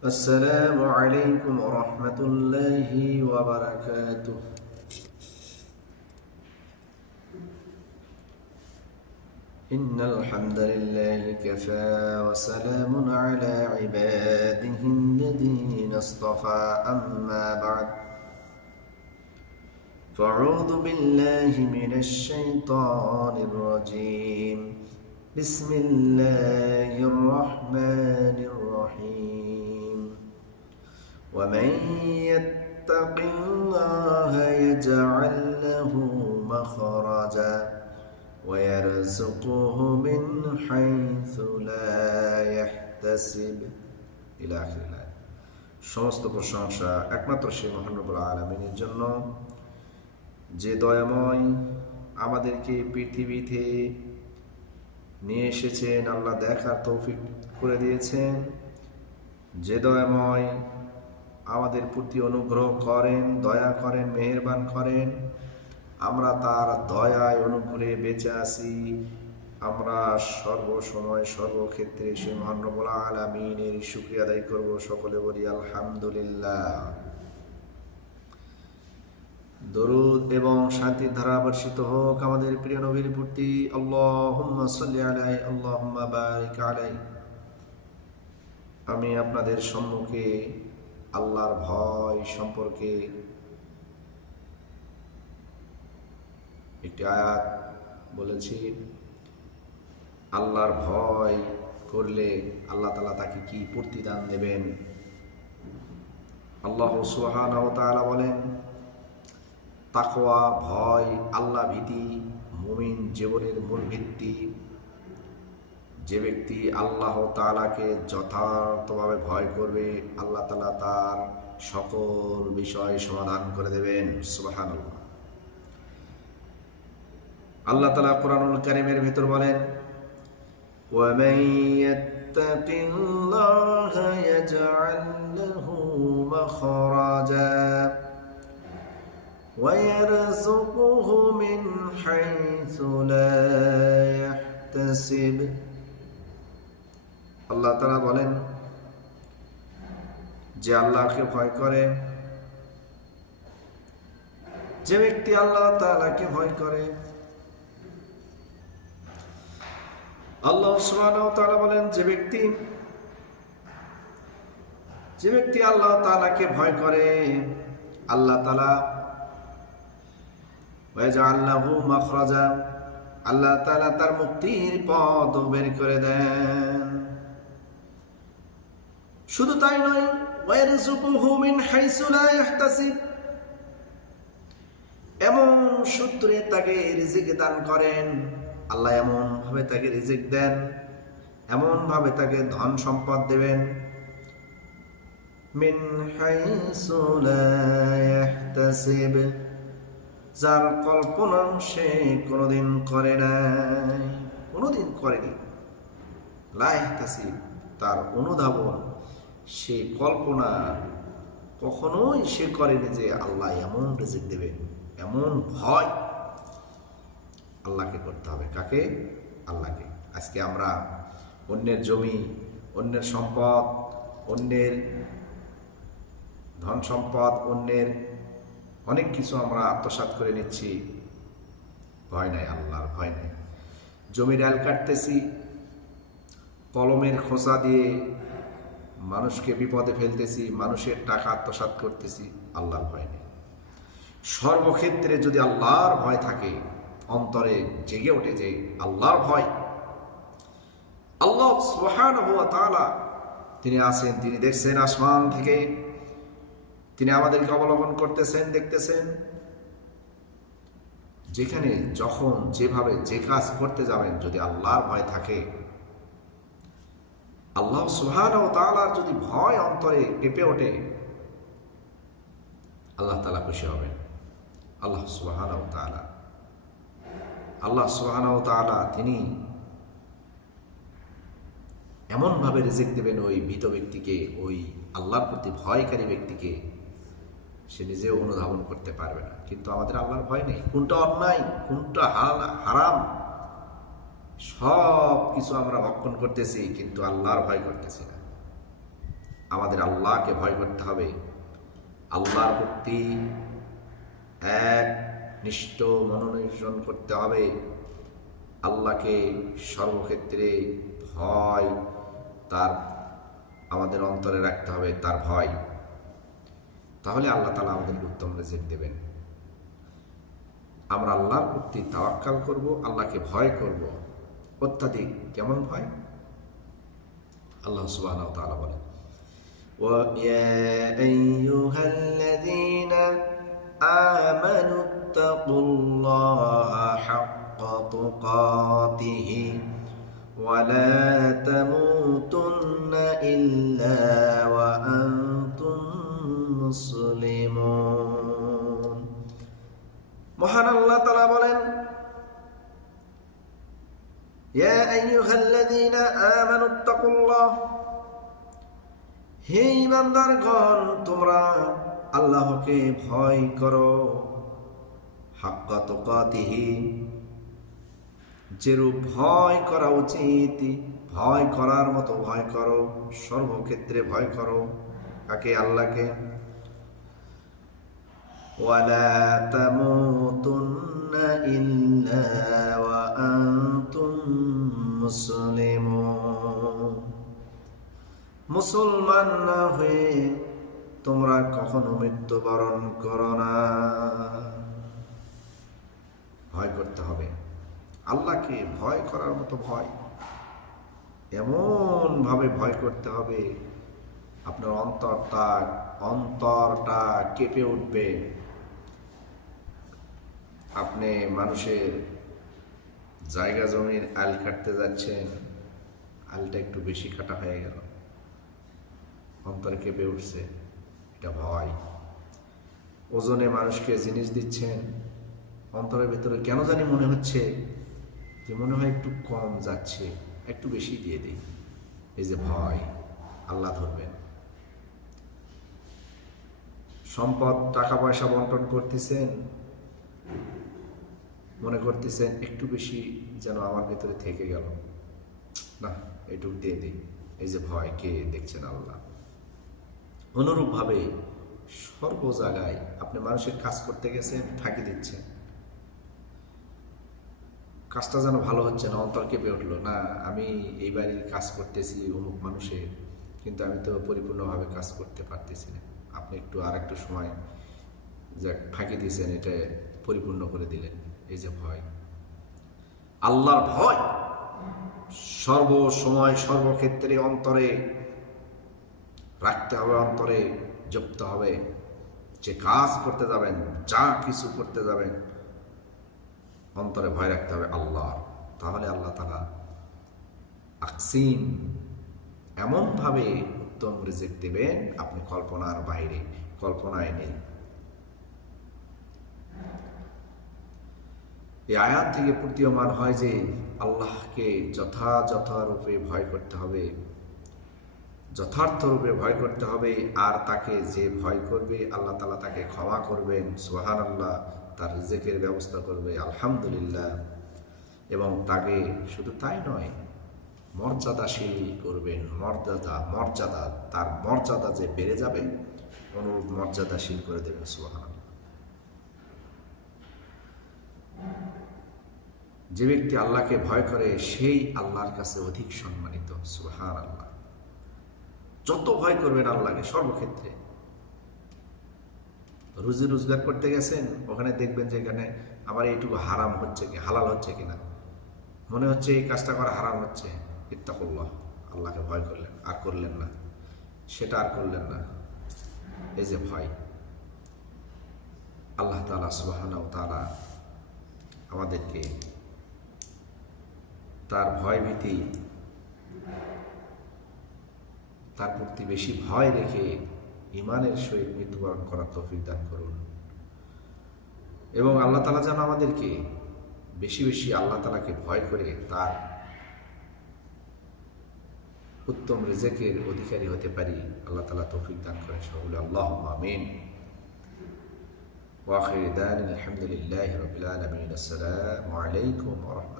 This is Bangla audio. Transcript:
السلام عليكم ورحمة الله وبركاته. إن الحمد لله كفى وسلام على عباده الذين اصطفى أما بعد فأعوذ بالله من الشيطان الرجيم بسم الله الرحمن الرحيم ومن يتق الله يجعل له مخرجا ويرزقه من حيث لا يحتسب إلى آخر الآية. সমস্ত প্রশংসা একমাত্র সেই মহান রব্বুল আলামিনের জন্য, যে দয়াময় আমাদেরকে পৃথিবীতে নিয়ে এসেছেন, আল্লাহ দেখার তৌফিক করে দিয়েছেন, যে দয়াময় আমাদের প্রতি অনুগ্রহ করেন, দয়া করেন, মেহেরবান করেন। আমরা তার দয়ায় অনুগ্রহে বেঁচে আছি। আমরা সর্বসময় সর্বক্ষেত্রে সে মহান রব্বুল আলামিনের শুকরিয়া আদায় করব। সকলে বলি আলহামদুলিল্লাহ। দরুদ এবং শান্তির ধারা বর্ষিত হোক আমাদের প্রিয় নবীর প্রতি। আল্লাহুম্মা সাল্লি আলাইহি আল্লাহুম্মা বারিক আলাইহি। আমি আপনাদের সম্মুখে আল্লাহর ভয় সম্পর্কে একটি আয়াত বলেছি। আল্লাহর ভয় করলে আল্লাহ তাআলা তাকে কি প্রতিদান দেবেন। আল্লাহ সুবহানাহু ওয়া তাআলা বলেন, তাকওয়া, ভয়, আল্লাহ ভীতি মুমিন জীবনের মূল ভিত্তি। যে ব্যক্তি আল্লাহ তাআলাকে যথার্থভাবে ভয় করবে, আল্লাহ তাআলা তার সকল বিষয় সমাধান করে দেবেন। সুবহানাল্লাহ। আল্লাহ তাআলা কোরআনুল কারীমের ভিতর বলেন, ওয়ামান ইয়াত্তাকিল্লাহা ইয়াজআল লাহু মাখরাজা ويرزقه من حيث لا يحتسب। আল্লাহ তাআলা বলেন, যে আল্লাহকে ভয় করে, যে ব্যক্তি আল্লাহ তাআলাকে ভয় করে, আল্লাহ সুবহানাহু ওয়া তাআলা বলেন, যে ব্যক্তি আল্লাহ তাআলাকে ভয় করে, আল্লাহ তাআলা ওয়াজআল লাহু মাখরাজা, আল্লাহ তাআলা তার মুক্তির পথ বের করে দেন। শুধু তাই নয়, ওয়ারযুকুহু মিন হাইসু লা ইয়াহতাসিব, এমন সূত্রে তাকে রিজিক দান করেন। আল্লাহ এমন ভাবে তাকে রিজিক দেন, এমন ভাবে তাকে ধন সম্পদ দেবেন, মিন হাইসু লা ইয়াহতাসিব, যার কল্পনা সে কোনোদিন করে নাই, কোনোদিন করেনি। লা ইয়াহতাসিব, তার অনুধাবন, সে কল্পনা কখনোই সে করেনি যে আল্লাহ এমন রিজিক দেবেন। এমন ভয় আল্লাহকে করতে হবে। কাকে? আল্লাহকে। আজকে আমরা অন্যের জমি, অন্যের সম্পদ, অন্যের ধন সম্পদ, অন্যের অনেক কিছু আমরা আত্মসাৎ করে নিচ্ছি। ভয় নাই, আল্লাহর ভয় নাই। জমির ডাল কাটতেছি, কলমের খোসা দিয়ে মানুষকে বিপদে ফেলতেছি, মানুষের টাকা আত্মসাৎ করতেছি। আল্লাহর ভয় নেই। সর্বক্ষেত্রে যদি আল্লাহর ভয় থাকে, অন্তরে জেগে ওঠে যে আল্লাহর ভয়, আল্লাহ সুবহানাহু ওয়া তাআলা তিনি আছেন, তিনি দেখছেন আসমান থেকে, তিনি আমাদেরকে অবলোকন করতেছেন, দেখতেছেন। যেখানে যখন যেভাবে যে কাজ করতে যাবেন, যদি আল্লাহর ভয় থাকে, আল্লাহ সুবহানাহু ওয়া তাআলার যদি ভয় অন্তরে কেঁপে ওঠে, আল্লাহ তাআলা খুশি হবেন। আল্লাহ সুবহানাহু ওয়া তাআলা তিনি এমনভাবে রিজিক দেবেন ওই ভীত ব্যক্তিকে, ওই আল্লাহর প্রতি ভয়কারী ব্যক্তিকে, সে নিজেও অনুধাবন করতে পারবে না। কিন্তু আমাদের আল্লাহর ভয় নেই। কোনটা অন্যায়, কোনটা হারাম, সব কিছু আমরা ভক্ষণ করতেছি, কিন্তু আল্লাহর ভয় করতেছি না। আমাদের আল্লাহকে ভয় করতে হবে, আল্লাহর প্রতি এক নিষ্ঠ মনোনিবেশন করতে হবে, আল্লাহকে সর্বক্ষেত্রে ভয় তার আমাদের অন্তরে রাখতে হবে, তার ভয়। তাহলে আল্লাহ তাআলা আমাদেরকে উত্তম রিজিক দেবেন। আমরা আল্লাহর প্রতি তাওয়াক্কাল করব, আল্লাহকে ভয় করব। অত্যাধিক কেমন ভয়? আল্লাহ সুবহানাহু ওয়া তাআলা বলেন, وَيَا أَيُّهَا الَّذِينَ آمَنُوا اتَّقُوا اللَّهَ حَقَّ تُقَاتِهِ وَلَا تَمُوتُنَّ إِلَّا وَأَنْتُمْ মুসলিমুন। মহান আল্লাহ তাআলা বলেন, ইয়া আইয়ুহাল্লাযীনা আমানু ইত্তাকুল্লাহ, হে ঈমানদারগণ তোমরা আল্লাহকে ভয় করো, হাক্কা তুকাতিহি, যেরূপ ভয় করা উচিত ভয় করার মতো ভয় করো, সর্বক্ষেত্রে ভয় করো। কাকে? আল্লাহকে। ওয়ালা তামুতুন্না ইল্লা ওয়া আনতুম মুসলিমুন, মুসলমান না হয়ে তোমরা কখনো মৃত্যুবরণ করো না। ভয় করতে হবে আল্লাহকে, ভয় করার মতো ভয়, এমন ভাবে ভয় করতে হবে আপনার অন্তরটা কেঁপে উঠবে। আপনি মানুষের জায়গা জমির আল কাটতে যাচ্ছেন, আলটা একটু বেশি কাটা হয়ে গেল, অন্তর কেঁপে উঠছে, এটা ভয়। ওজনে মানুষকে জিনিস দিচ্ছেন, অন্তরের ভেতরে কেন জানি মনে হচ্ছে যে মনে হয় একটু কম যাচ্ছে, একটু বেশি দিয়ে দিই। এই যে ভয়, আল্লাহ ধরবেন। সম্পদ টাকা পয়সা বন্টন করতেছেন, মনে করতেছেন একটু বেশি যেন আমার ভেতরে থেকে গেল, না এটুকু দিয়ে দিই। এই যে ভয়, কে দেখছেন? আল্লাহ। অনুরূপভাবে সর্ব জায়গায় আপনি মানুষের কাজ করতে গেছেন, ফাঁকি দিচ্ছেন, কাজটা যেন ভালো হচ্ছে না, অন্তর কেঁপে উঠলো, না আমি এই বাড়ির কাজ করতেছি অমুক মানুষের, কিন্তু আমি তো পরিপূর্ণভাবে কাজ করতে পারতেছি না। আপনি একটু সময় যে ফাঁকি দিয়েছেন, এটা পরিপূর্ণ করে দিলেন। এই যে ভয়, আল্লাহর ভয় সর্বসময় সর্বক্ষেত্রে অন্তরে রাখতে হবে, অন্তরে জপতে হবে। যে কাজ করতে যাবেন, যা কিছু করতে যাবেন, অন্তরে ভয় রাখতে হবে আল্লাহ। তাহলে আল্লাহ তাআলা আকসিম এমনভাবে উত্তম রিজিক দেবেন, আপনি কল্পনার বাইরে, কল্পনায় নেই। এই আয়াত থেকে প্রতীয়মান হয় যে আল্লাহকে যথাযথরূপে ভয় করতে হবে, যথার্থ রূপে ভয় করতে হবে। আর তাকে যে ভয় করবে আল্লাহ তাআলা তাকে ক্ষমা করবেন, সুবহানাল্লাহ, তার রিজিকের ব্যবস্থা করবে, আলহামদুলিল্লাহ। এবং তাকে শুধু তাই নয়, মর্যাদাশীল করবেন, মর্যাদা তার মর্যাদা যে বেড়ে যাবে, অনুরূপ মর্যাদাশীল করে দেবেন, সুবহানাল্লাহ। যে ব্যক্তি আল্লাহকে ভয় করে সেই আল্লাহর কাছে অধিক সম্মানিত, সুবহানাল্লাহ। যত ভয় করবেন আল্লাহকে সর্বক্ষেত্রে। রুজি রোজগার করতে গেছেন, ওখানে দেখবেন যে এখানে আমার এইটুকু হারাম হচ্ছে কি হালাল হচ্ছে কিনা, মনে হচ্ছে এই কাজটা করা হারাম হচ্ছে, ইত্তাকুল্লাহ, আল্লাহকে ভয় করলেন, আর করলেন না, সেটা আর করলেন না। এই যে ভয়, আল্লাহ তাআলা সুবহানাহু ওয়া তাআলা আমাদেরকে তার ভয় ভীতি, তার প্রতি বেশি ভয় রেখে ঈমানের সহিত মৃত্যুবরণ করার তৌফিক দান করুন। এবং আল্লাহ তাআলা যেন আমাদেরকে বেশি বেশি আল্লাহ তাআলাকে ভয় করে তার উত্তম রিজিকের অধিকারী হতে পারি। আল্লাহ তাআলা তৌফিক দান করেন সকলে, আল্লাহুম্মা আমিন। ওয়া আখিরু দাওয়ানা আলহামদুলিল্লাহি রাব্বিল আলামিন। আসসালামু আলাইকুম ওয়া রাহমাতুল্লাহ।